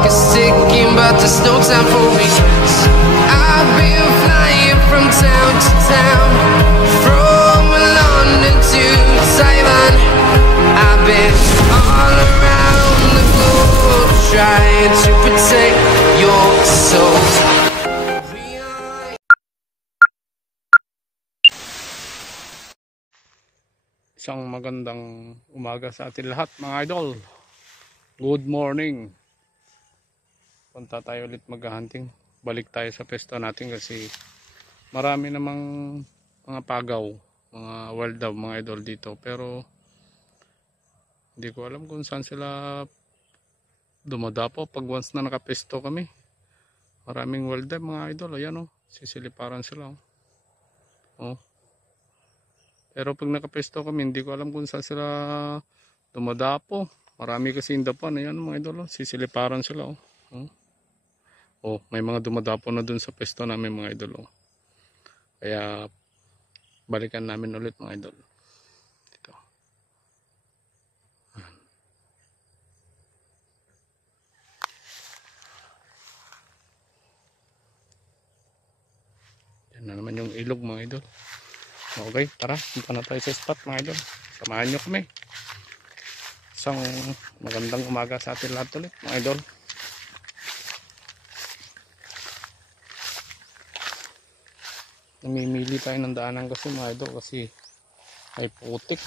clock is ticking, but there's no time for regrets. I've been flying from town to town, from London to Taiwan. I've been all around the globe trying to protect your soul. Isang magandang umaga sa atin lahat mga idol. Good morning. Punta tayo ulit mag-hunting. Balik tayo sa pwesto natin kasi marami namang mga pagaw, mga wild dove mga idol dito. Pero hindi ko alam kung saan sila dumadapo pag once na nakapesto kami. Maraming wild dove mga idol. Ayan sisiliparan sila oh. Pero pag nakapesto kami, hindi ko alam kung saan sila dumadapo. Marami kasi indapan. Ayan mga idol, sisiliparan sila. May mga dumadapo na dun sa pesto namin mga idol. Kaya balikan namin ulit mga idol. Dito. Yan na naman yung ilog mga idol. Okay, tara, punta na tayo sa spot mga idol. Samahan nyo kami. Isang magandang umaga sa atin lahat ulit mga idol. Namimili tayo ng daanan kasi mga idol kasi may putik.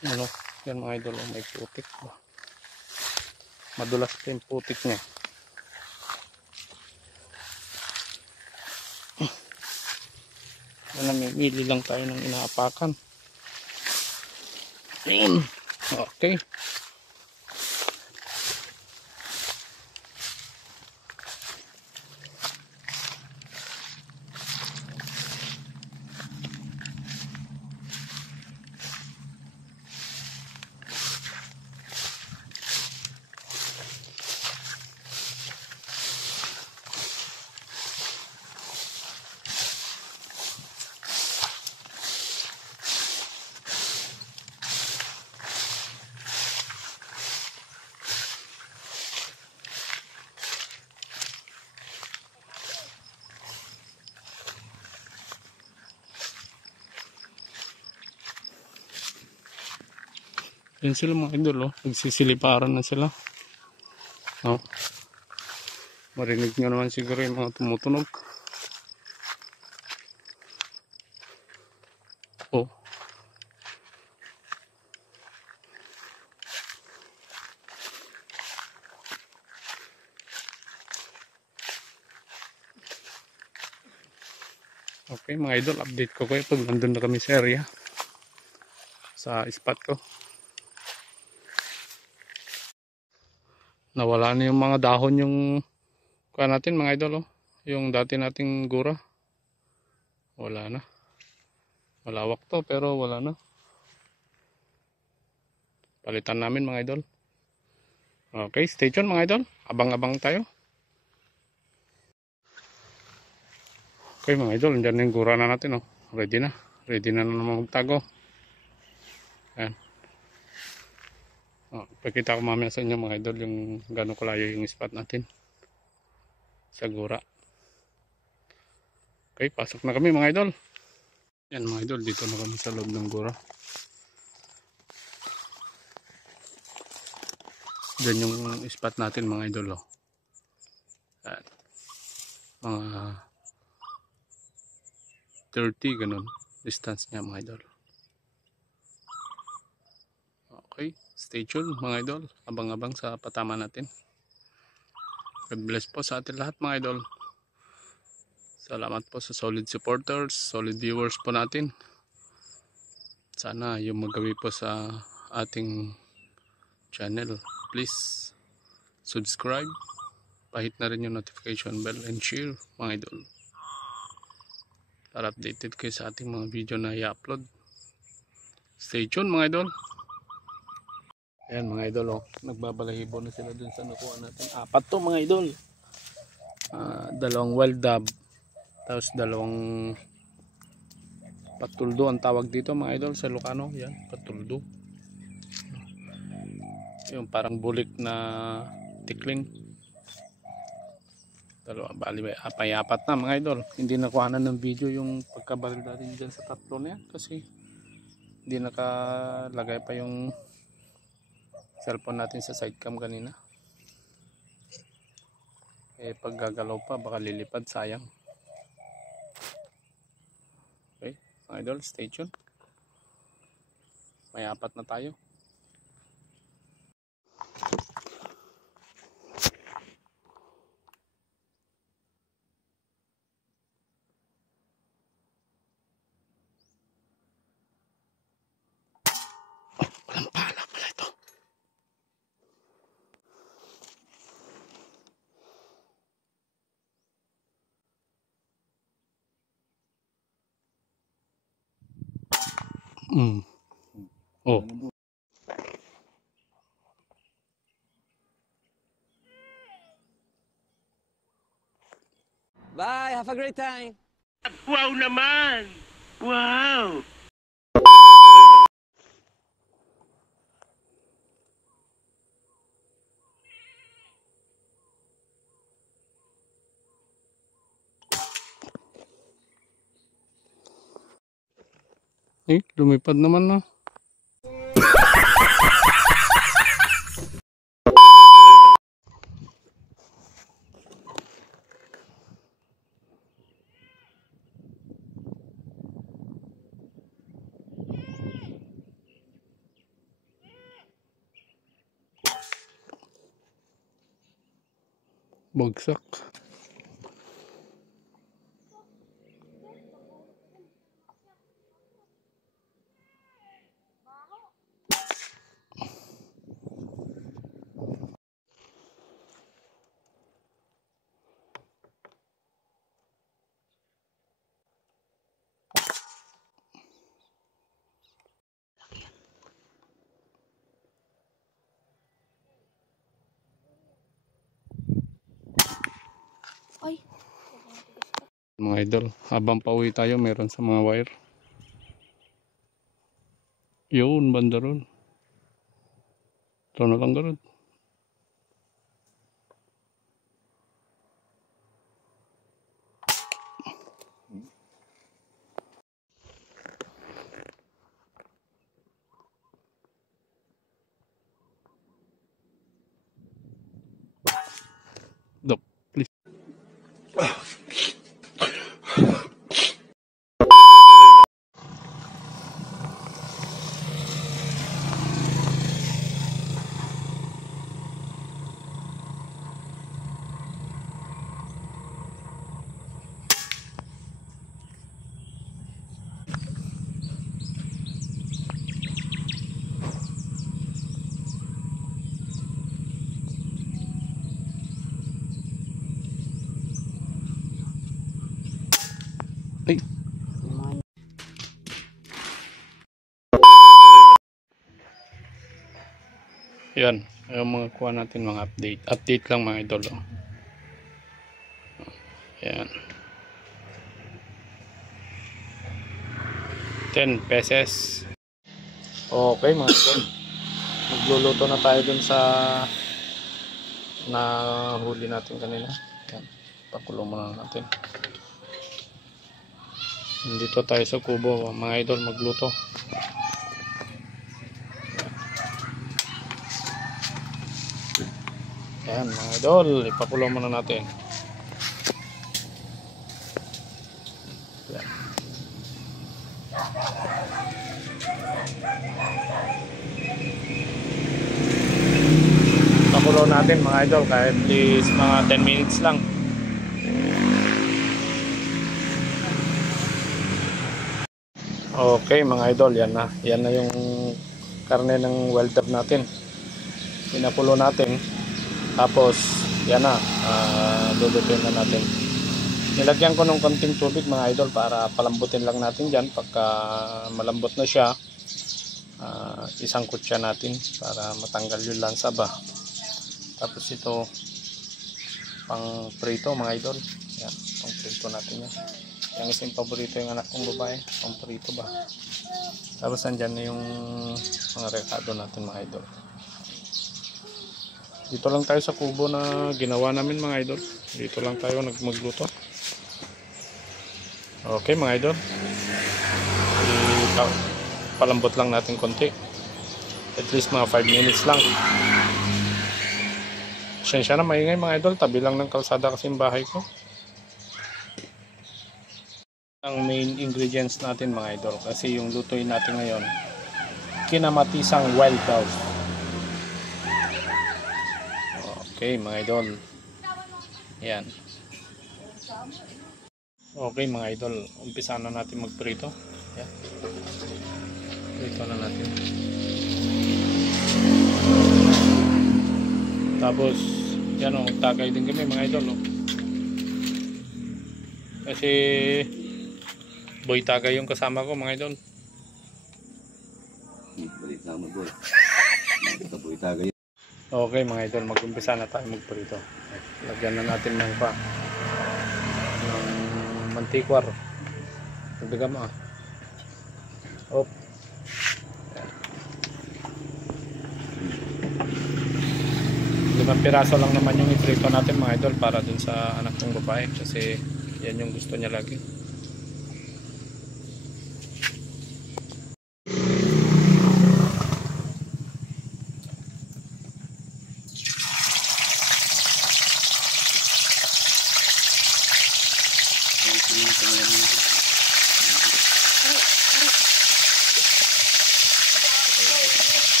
Yan mga idol, may putik. Madulas pa yung putik niya. Namimili lang tayo ng inaapakan. Ayun. Okay. Yan sila mga idol, nagsisiliparan na sila. Marinig nyo naman siguro yung mga tumutunog. Okay mga idol, update ko kayo pag nandun na kami sa area, sa spot ko. Nawala na yung mga dahon yung kuha natin mga idol, yung dati nating gura. Wala na. Malawak to pero wala na. Palitan namin mga idol. Okay, stay tuned mga idol. Abang-abang tayo. Okay mga idol, andyan na yung gura na natin. Ready na. Ready na naman magtago. Ayan. Pakita ko mamaya sa inyo mga idol yung gano'ng kalayo yung spot natin sa gura. Okay, pasok na kami mga idol. Yan mga idol, dito na kami sa loob ng gura. Diyan yung spot natin mga idol. At mga 30 ganun distance niya mga idol. Okay, stay tuned mga idol. Abang-abang sa patama natin. God bless po sa atin lahat mga idol. Salamat po sa solid supporters, solid viewers po natin. Sana yung magawi po sa ating channel. Please subscribe. Pahit na rin yung notification bell and share mga idol. Para updated kayo sa ating mga video na i-upload. Stay tuned mga idol. Ayan mga idol, nagbabalahibo na sila dun sa nakuha natin. 4 to mga idol. 2 wild dove, tapos 2 patuldo ang tawag dito mga idol sa Ilocano. Yan, patuldo. Yung parang bulik na tikling. Dalawa, bali apat na mga idol. Hindi nakuhanan ng video yung pagkabaril natin dyan sa tatlo na yan kasi hindi nakalagay pa yung cellphone natin sa sidecam kanina. Pag gagalaw pa baka lilipad, sayang. Okay mga idol, stay tuned. May apat na tayo. Walang pala pala ito. Oh. Bye, have a great time. Wow naman! Wow! Lumipad naman na. Bagsak. Ay. Mga idol, habang pauwi tayo meron sa mga wire. Yun, banda ron. Ito na lang garod. Dok, please. Ay. Yan, yung mga kuha natin mga update lang mga idol. Yan, 10 pesos. Okay mga idol, magluluto na tayo dun sa nahuli natin kanina. Yan, pakulo muna natin. Dito tayo sa kubo mga idol magluto. Ayan mga idol, ipakulo muna natin. Ayan. Pakulo natin mga idol kahit at least mga 10 minutes lang. Okay mga idol, yan na yung karne ng welder natin. Pinakulo natin. Tapos yan na, lulutuin na natin. Nilagyan ko ng konting tubig mga idol para palambutin lang natin dyan. Pagka malambot na siya, isangkot siya natin para matanggal yung lansa ba. Tapos ito pang prito mga idol. Yan, pang prito natin yan. Yung isang paborito yung anak kong babae, pang prito ba. Tapos andyan na yung mga rekado natin mga idol. Dito lang tayo sa kubo na ginawa namin mga idol. Dito lang tayo magluto. Okay mga idol. Palambot lang natin konti. At least mga 5 minutes lang. Pasensya na maingay mga idol. Tabi lang ng kalsada kasi yung bahay ko. Ang main ingredients natin mga idol. Kasi yung lutuin natin ngayon, kinamatisang wild dog. Okay mga idol. Yan. Okay mga idol. Umpisa na natin magprito. Yan. Prito na natin. Tapos yan o. Tagay din kami mga idol o. Kasi boy tagay yung kasama ko mga idol. Balik na mo boy. Boy tagay. Okay mga idol, mag-umpisa na tayo magprito. Lagyan na natin ng mantikwar. Dagdagan mo ah. Op. 5 piraso lang naman yung iprito natin mga idol para dun sa anak kong babae kasi yan yung gusto niya lagi.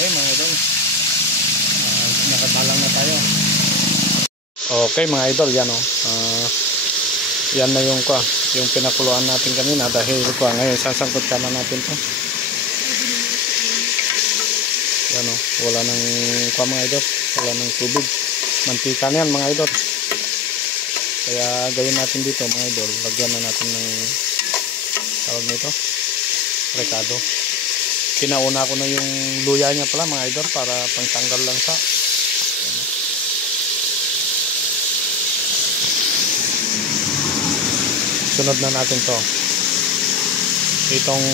Okay mga idol, nakatalang na tayo. Okay mga idol, yan o. Yan na yung pinakuluan natin kanina dahil ngayon sasangkot ka na natin to. Yan o, wala nang mga idol, wala nang tubig. Mantika na yan mga idol. Kaya gawin natin dito mga idol, lagyan na natin ng tawag nito, rekado. Kinauna ko na yung luya niya pala mga idol para pangtanggal lang sa. Sunod na natin to. Itong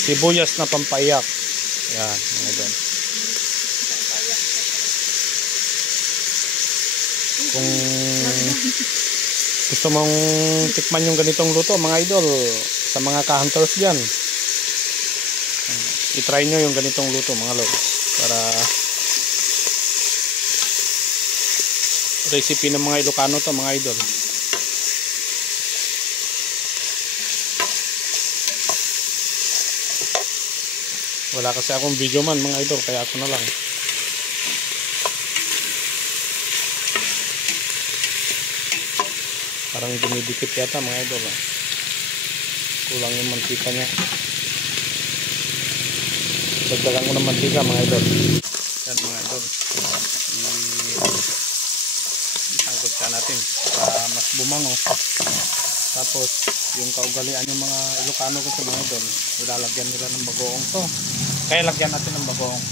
sibuyas na pampayak. Yan mga idol. Kung gusto mong tikman yung ganitong luto mga idol, sa mga ka-hunters dyan, i-try nyo yung ganitong luto mga lord, para recipe ng mga Ilocano to mga idol. Wala kasi akong video man mga idol, kaya ako na lang. Parang dumidikit yata mga idol ha? Kulang yung mantika nya. Dagdagan ko ng mantika mga idol. Yan mga idol. Isangkot ka natin para mas bumango. Tapos yung kaugalian yung mga Ilocano kasi mga idol, ilalagyan nila ng bagoong to. Kaya lagyan natin ng bagoong.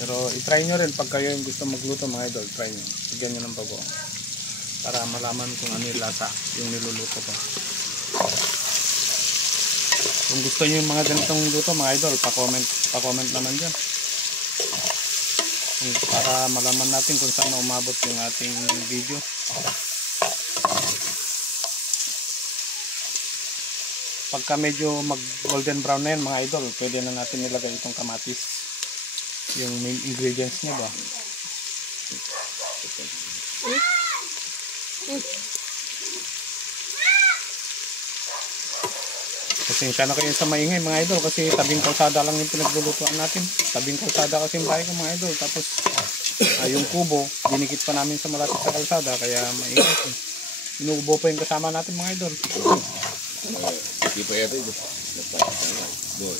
Pero i-try nyo rin pag kayo yung gusto magluto mga idol. Try nyo. Lagyan nyo ng bagoong. Para malaman kung ano yung lasa yung niluluto ko. Kung gusto niyo yung mga ganitong luto mga idol, pa-comment naman dyan. Para malaman natin kung saan na umabot yung ating video. Pagka medyo mag golden brown na yan mga idol, pwede na natin nilagay itong kamatis. Yung main ingredients niya ba. Pasensya na kayo sa maingay mga idol kasi tabing kalsada lang yung pinaglulutuan natin. Tabing kalsada kasi yung bahay ko mga idol. Tapos yung kubo, dinikit pa namin sa malapit sa kalsada kaya maingay. Inuubo pa yung kasama natin mga idol. Hindi pa yata ito. Boy.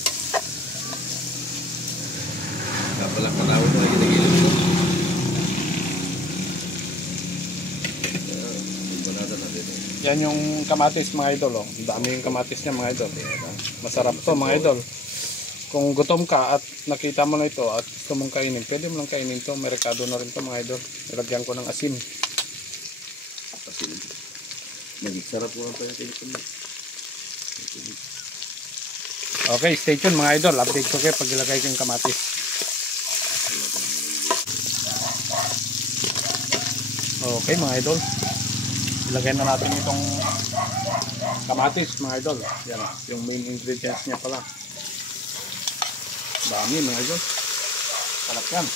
Kapalak kalawin mo na ginagilip ko. Yung banata natin eh. Yan yung kamatis mga idol. Oh. Ang dami yung kamatis niya mga idol. Masarap to mga idol. Kung gutom ka at nakita mo na ito at gusto mong kainin, pwede mo lang kainin to. Merkado na rin to mga idol. Ilagyan ko ng asin. Kasi sarap po ang pagkakitin mo. Okay, stay tuned mga idol. Update ko kayo pag ilagay ko yung kamatis. Okay mga idol. Ilagay na natin itong kamatis mga idol. Yan, yung main ingredients niya pala. Dami mga idol. Sarap yan.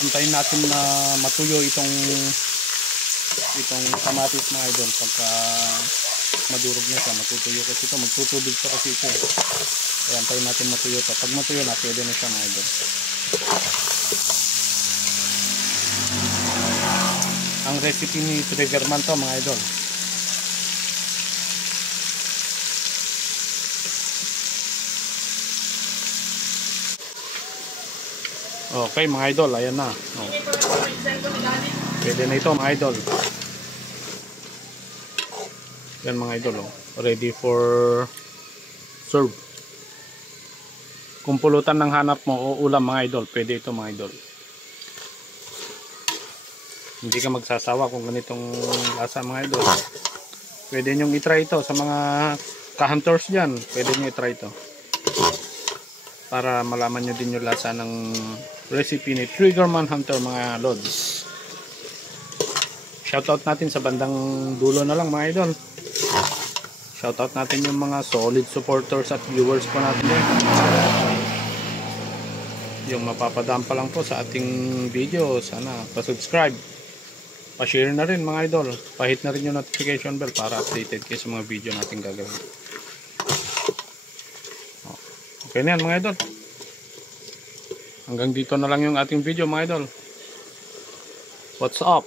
Antayin natin na matuyo itong kamatis mga idol. Pagka madurog na siya, matutuyo kasi ito. Magtutubig siya kasi ito. Kaya antayin natin matuyo ito. Pag matuyo na, pwede na siya mga idol. Ang recipe ni Triggerman to mga idol. Okay mga idol, ayan na. Oh. Pwede na ito mga idol. Yan mga idol, oh. Ready for serve. Kung pulutan ng hanap mo o ulam mga idol, pwede ito mga idol. Hindi ka magsasawa kung ganitong lasa mga idol. Pwede nyo i-try ito sa mga ka-hunters dyan. Pwede nyo i-try ito. Para malaman nyo din yung lasa ng recipe ni Triggerman Hunter mga lods. Shoutout natin sa bandang dulo na lang mga idol. Shoutout natin yung mga solid supporters at viewers po natin din. Yung mapapadaan pa lang po sa ating video, sana pa-subscribe, pa-share na rin mga idol, pa-hit na rin yung notification bell para updated kayo sa mga video natin gagawin. Okay na yan mga idol. Hanggang dito na lang yung ating video mga idol. What's up?